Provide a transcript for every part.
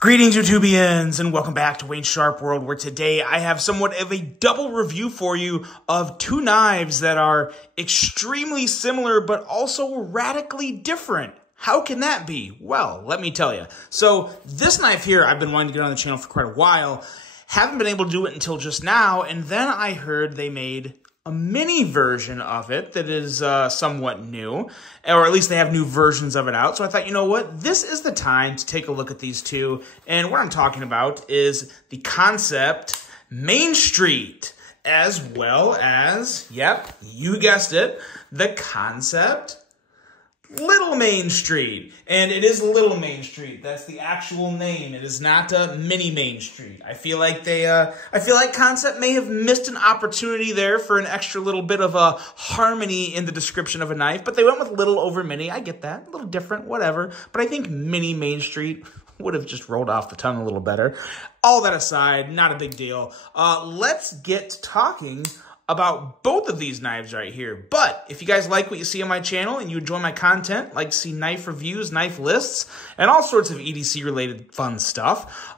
Greetings, YouTubians, and welcome back to Wayne Sharp World, where today I have somewhat of a double review for you of two knives that are extremely similar, but also radically different. How can that be? Well, let me tell you. So this knife here, I've been wanting to get on the channel for quite a while. Haven't been able to do it until just now, and then I heard they made a mini version of it that is somewhat new, or at least they have new versions of it out. So I thought, you know what? This is the time to take a look at these two. And what I'm talking about is the Kansept Main Street, as well as, yep, you guessed it, the Kansept Little Main Street. And it is Little Main Street. That's the actual name. It is not a mini Main Street. I feel like Kansept may have missed an opportunity there for an extra little bit of a harmony in the description of a knife, but they went with little over mini. I get that. A little different, whatever. But I think mini Main Street would have just rolled off the tongue a little better. All that aside, not a big deal. Let's get talking about both of these knives right here. But if you guys like what you see on my channel and you enjoy my content, like to see knife reviews, knife lists, and all sorts of EDC related fun stuff,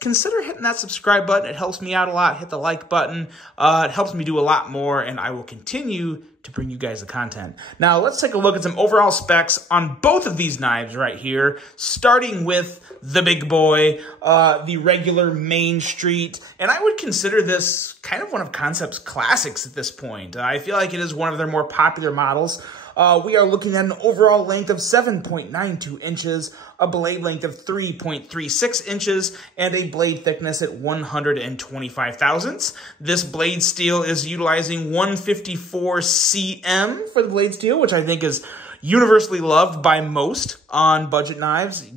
consider hitting that subscribe button. It helps me out a lot. Hit the like button. It helps me do a lot more, and I will continue to bring you guys the content. Now, let's take a look at some overall specs on both of these knives right here, starting with the big boy, the regular Main Street. And I would consider this kind of one of Kansept's classics at this point. I feel like it is one of their more popular models. We are looking at an overall length of 7.92 inches, a blade length of 3.36 inches, and a blade thickness at 125 thousandths. This blade steel is utilizing 154 cm for the blade steel, which I think is universally loved by most on budget knives.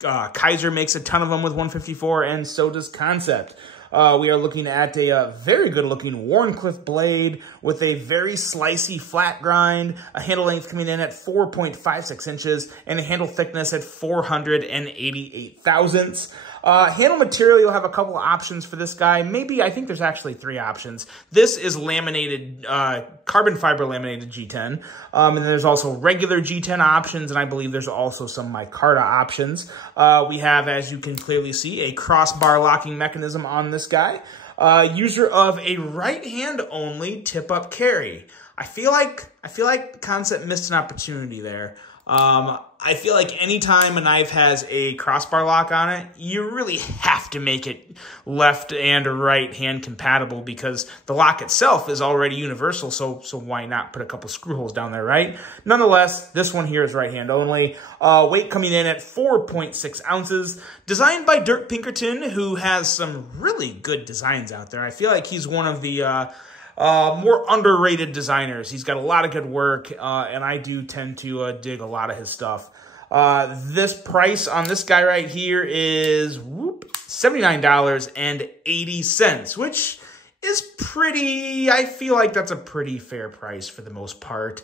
Kaiser makes a ton of them with 154, and so does Kansept. We are looking at a very good-looking Wharncliffe blade with a very slicey flat grind, a handle length coming in at 4.56 inches, and a handle thickness at 488 thousandths. Handle material, you'll have a couple of options for this guy. Maybe, I think there's actually 3 options. This is laminated, carbon fiber laminated G10. And then there's also regular G10 options, and I believe there's also some micarta options. We have, as you can clearly see, a crossbar locking mechanism on this guy. User of a right hand only tip up carry. I feel like Kansept missed an opportunity there. I feel like anytime a knife has a crossbar lock on it, you really have to make it left and right hand compatible because the lock itself is already universal, so why not put a couple screw holes down there, right? Nonetheless, this one here is right hand only. Weight coming in at 4.6 ounces. Designed by Dirk Pinkerton, who has some really good designs out there. I feel like he's one of the more underrated designers. He's got a lot of good work, and I do tend to dig a lot of his stuff. This price on this guy right here is $79.80, which is pretty, I feel like that's a pretty fair price for the most part.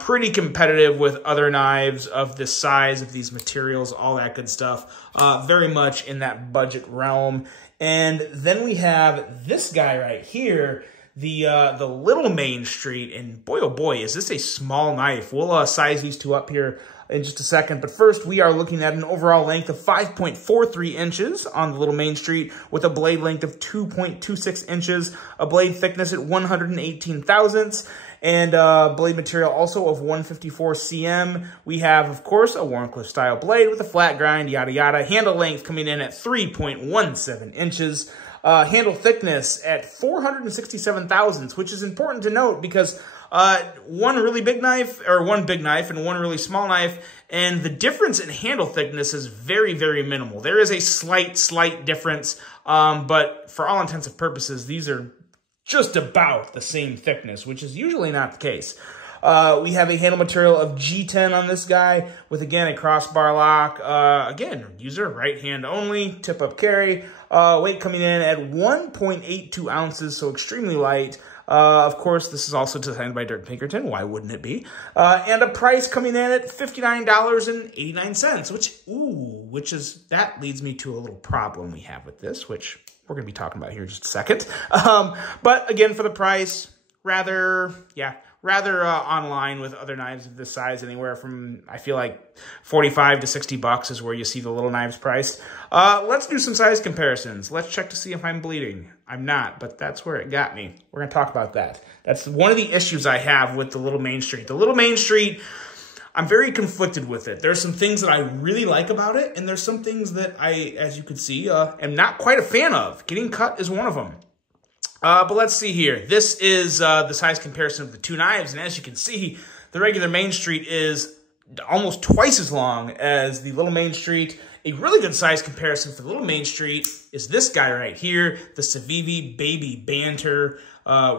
Pretty competitive with other knives of this size, of these materials, all that good stuff. Very much in that budget realm. And then we have this guy right here, the Little Main Street, and boy, oh boy, is this a small knife. We'll size these two up here in just a second, but first we are looking at an overall length of 5.43 inches on the Little Main Street with a blade length of 2.26 inches, a blade thickness at 118 thousandths, and blade material also of 154 cm. We have, of course, a Wharncliffe style blade with a flat grind, yada yada. Handle length coming in at 3.17 inches. Handle thickness at 467 thousandths, which is important to note because one really big knife, or one big knife and one really small knife, and the difference in handle thickness is very, very minimal. There is a slight difference, but for all intents and purposes, these are just about the same thickness, which is usually not the case. We have a handle material of G10 on this guy with, again, a crossbar lock. Again, user right hand only, tip up carry. Weight coming in at 1.82 ounces, so extremely light. Of course, this is also designed by Dirk Pinkerton. Why wouldn't it be? And a price coming in at $59.89, that leads me to a little problem we have with this, which we're going to be talking about here in just a second. But again, for the price, rather rather online with other knives of this size, anywhere from, I feel like, 45 to 60 bucks is where you see the little knives priced. Let's do some size comparisons. Let's check to see if I'm bleeding. I'm not, but that's where it got me. We're going to talk about that. That's one of the issues I have with the Little Main Street. The Little Main Street, I'm very conflicted with it. There's some things that I really like about it, and there's some things that I, as you can see, am not quite a fan of. Getting cut is one of them. But let's see here. This is the size comparison of the two knives, and as you can see, the regular Main Street is almost twice as long as the Little Main Street. A really good size comparison for the Little Main Street is this guy right here, the Civivi Baby Banter,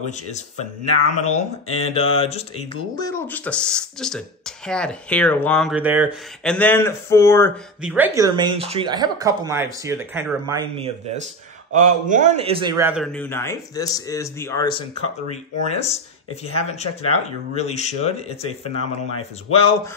which is phenomenal, and just a little, just a tad hair longer there. And then for the regular Main Street, I have a couple knives here that kind of remind me of this. One is a rather new knife. This is the Artisan Cutlery Ornis. If you haven't checked it out, you really should. It's a phenomenal knife as well.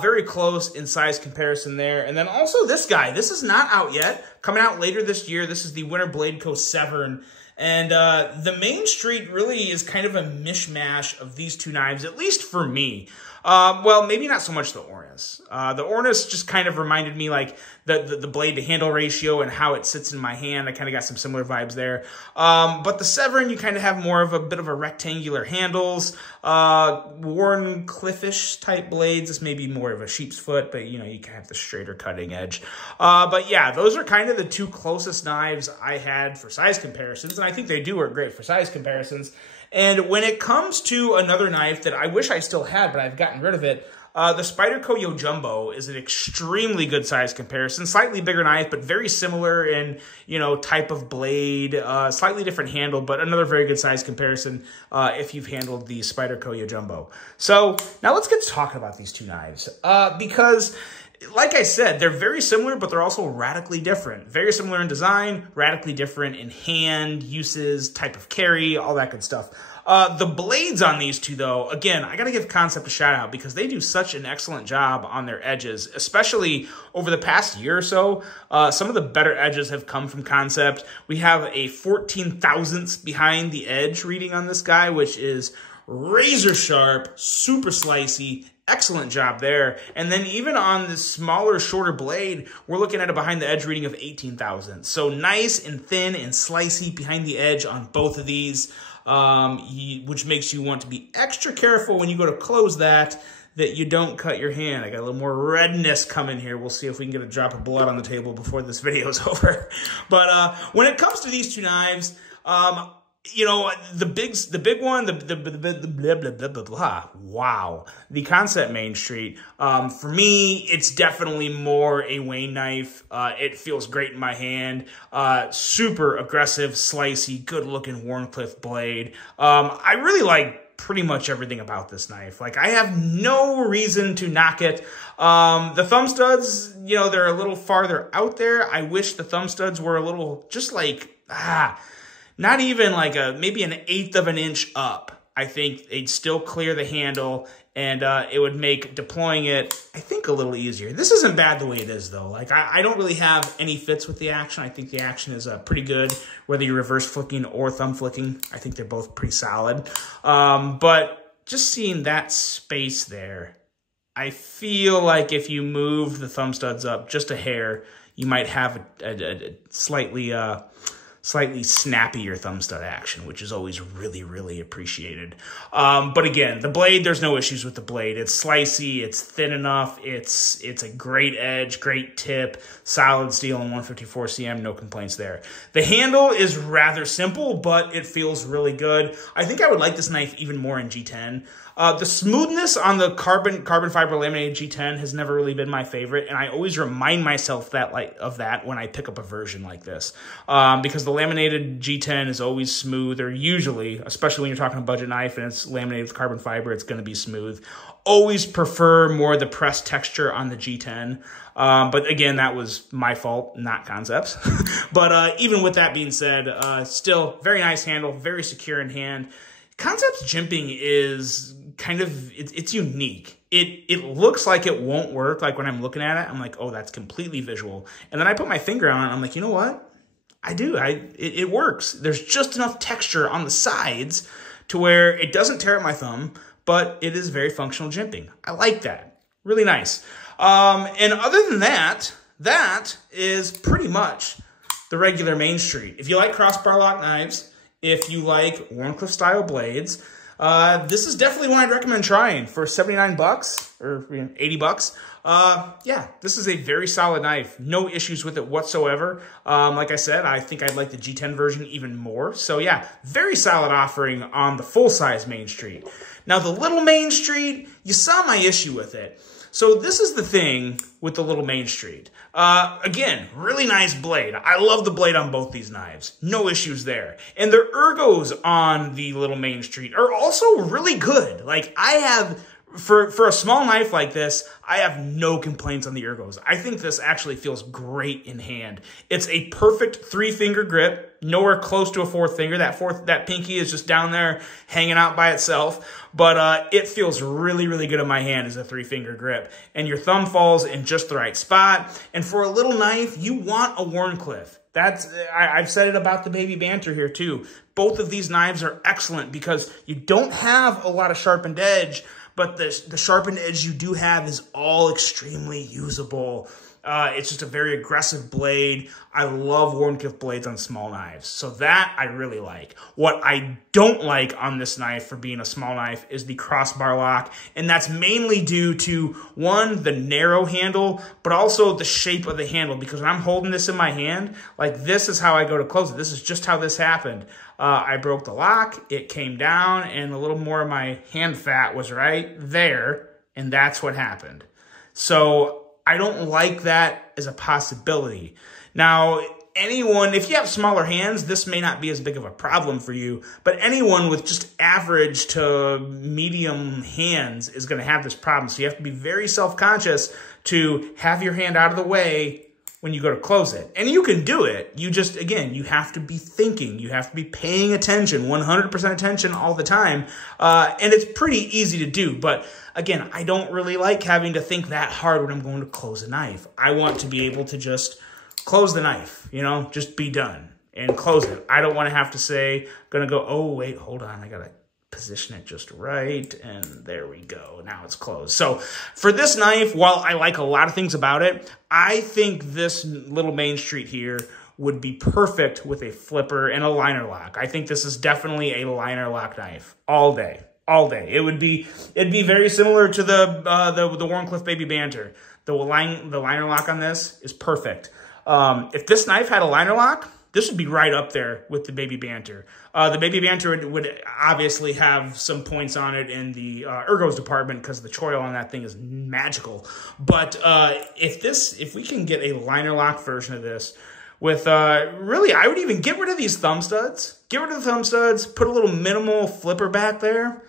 Very close in size comparison there. And then also this guy. This is not out yet. Coming out later this year. This is the Winter Blade Co. Severn. And the Main Street really is kind of a mishmash of these two knives, at least for me. Well, maybe not so much the Ornis. The Ornis just kind of reminded me like the blade to handle ratio and how it sits in my hand. I kind of got some similar vibes there. But the Severn, you kind of have more of a bit of a rectangular handles, worn cliffish type blades. This may be more of a sheep's foot, but you know, you can have the straighter cutting edge. But yeah, those are kind of the two closest knives I had for size comparisons. And I think they do work great for size comparisons. And when it comes to another knife that I wish I still had, but I've gotten rid of it, the Spyderco Yojumbo is an extremely good size comparison. Slightly bigger knife, but very similar in, you know, type of blade, slightly different handle, but another very good size comparison if you've handled the Spyderco Yojumbo. So now let's get to talking about these two knives because, like I said, they're very similar, but they're also radically different. Very similar in design, radically different in hand uses, type of carry, all that good stuff. The blades on these two, though, again, I got to give Kansept a shout out because they do such an excellent job on their edges, especially over the past year or so. Some of the better edges have come from Kansept. We have a 14 thousandths behind the edge reading on this guy, which is razor sharp, super slicey. Excellent job there. And then even on the smaller, shorter blade, we're looking at a behind the edge reading of 18 thousandths. So nice and thin and slicey behind the edge on both of these, which makes you want to be extra careful when you go to close that you don't cut your hand. I got a little more redness coming here. We'll see if we can get a drop of blood on the table before this video is over. But when it comes to these two knives, you know, the big one, wow, the Kansept Main Street. For me, it's definitely more a Wayne knife. It feels great in my hand. Super aggressive, slicey, good-looking Wharncliffe blade. I really like pretty much everything about this knife. Like, I have no reason to knock it. The thumb studs, you know, they're a little farther out there. I wish the thumb studs were a little, just like, not even like maybe an 1/8 of an inch up. I think they'd still clear the handle, and it would make deploying it, I think, a little easier. This isn't bad the way it is, though. Like, I don't really have any fits with the action. I think the action is pretty good, whether you're reverse flicking or thumb flicking. I think they're both pretty solid. But just seeing that space there, I feel like if you move the thumb studs up just a hair, you might have a slightly snappier thumb stud action, which is always really, really appreciated. But again, the blade, there's no issues with the blade. It's slicey, it's thin enough, it's a great edge, great tip, solid steel and 154 cm, no complaints there. The handle is rather simple, but it feels really good. I think I would like this knife even more in G10. The smoothness on the carbon fiber laminated G10 has never really been my favorite, and I always remind myself of that when I pick up a version like this, because the laminated G10 is always smooth, or usually, especially when you're talking a budget knife and it's laminated with carbon fiber, it's going to be smooth. Always prefer more of the pressed texture on the G10. But again, that was my fault, not Kansept's. But even with that being said, still very nice handle, very secure in hand. Kansept's jimping is kind of, it's unique. It looks like it won't work. Like when I'm looking at it, I'm like, oh, that's completely visual. And then I put my finger on it, I'm like, you know what? It works. There's just enough texture on the sides to where it doesn't tear at my thumb, but it is very functional jimping. I like that. Really nice. And other than that, that is pretty much the regular Main Street. If you like crossbar lock knives, if you like Wharncliffe style blades, this is definitely one I'd recommend trying for 79 bucks or 80 bucks. Yeah, this is a very solid knife. No issues with it whatsoever. Like I said, I think I'd like the G10 version even more. So yeah, very solid offering on the full-size Main Street. Now the little Main Street, you saw my issue with it. So this is the thing with the little Main Street. Again, really nice blade. I love the blade on both these knives. No issues there. And the ergos on the little Main Street are also really good. Like I have, for a small knife like this, I have no complaints on the ergos. I think this actually feels great in hand. It's a perfect 3-finger grip, nowhere close to a 4th finger. That pinky is just down there hanging out by itself. But it feels really, really good in my hand as a 3-finger grip. And your thumb falls in just the right spot. And for a little knife, you want a Wharncliffe. I've said it about the Baby Banter here too. Both of these knives are excellent because you don't have a lot of sharpened edge, but the sharpened edge you do have is all extremely usable. It's just a very aggressive blade. I love Wharncliffe blades on small knives. So that I really like. What I don't like on this knife for being a small knife is the crossbar lock. And that's mainly due to, one, the narrow handle, but also the shape of the handle. Because when I'm holding this in my hand, like this is how I go to close it. This is just how this happened. I broke the lock, it came down, and a little more of my hand fat was right there. And that's what happened. So I don't like that as a possibility. Now, anyone, if you have smaller hands, this may not be as big of a problem for you, but anyone with just average to medium hands is going to have this problem. So you have to be very self-conscious to have your hand out of the way when you go to close it. And you can do it. You just, again, you have to be thinking. You have to be paying attention, 100% attention all the time. And it's pretty easy to do. But again, I don't really like having to think that hard when I'm going to close a knife. I want to be able to just close the knife, you know, just be done and close it. I don't want to have to say, gonna go, oh, wait, hold on. I got to position it just right. And there we go. Now it's closed. So for this knife, while I like a lot of things about it, I think this little Main Street here would be perfect with a flipper and a liner lock. I think this is definitely a liner lock knife all day. All day. It'd be very similar to the Wharncliffe Baby Banter. The liner lock on this is perfect. If this knife had a liner lock, this would be right up there with the Baby Banter. The Baby Banter would obviously have some points on it in the ergos department because the choil on that thing is magical. But if we can get a liner lock version of this with, really, I would even get rid of these thumb studs. Get rid of the thumb studs, put a little minimal flipper back there,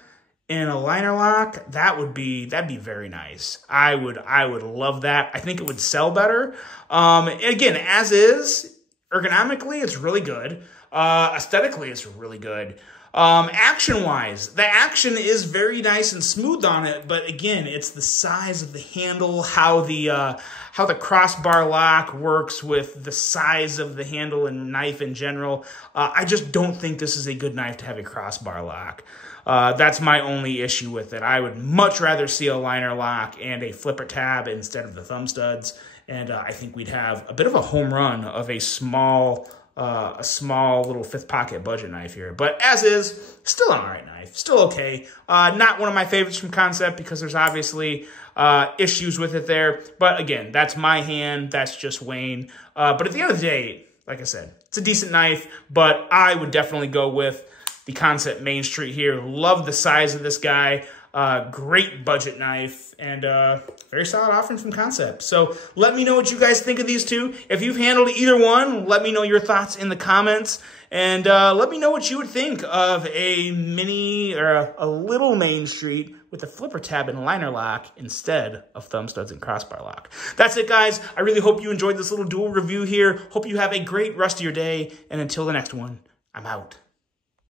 and a liner lock, that'd be very nice. I would love that. I think it would sell better. And again, as is, ergonomically, it's really good. Aesthetically, it's really good. Action-wise, the action is very nice and smooth on it, but again, it's the size of the handle, how the crossbar lock works with the size of the handle and knife in general. I just don't think this is a good knife to have a crossbar lock. That's my only issue with it. I would much rather see a liner lock and a flipper tab instead of the thumb studs. And I think we'd have a bit of a home run of a small little 5th pocket budget knife here. But as is, still an all right knife. Still okay. Not one of my favorites from Kansept because there's obviously issues with it there. But again, that's my hand. That's just Wayne. But at the end of the day, like I said, it's a decent knife. But I would definitely go with the Kansept Main Street here. Love the size of this guy. Great budget knife and very solid offering from Kansept. So let me know what you guys think of these two. If you've handled either one, let me know your thoughts in the comments. And let me know what you would think of a mini or a little Main Street with a flipper tab and liner lock instead of thumb studs and crossbar lock. That's it, guys. I really hope you enjoyed this little dual review here. Hope you have a great rest of your day. And until the next one, I'm out.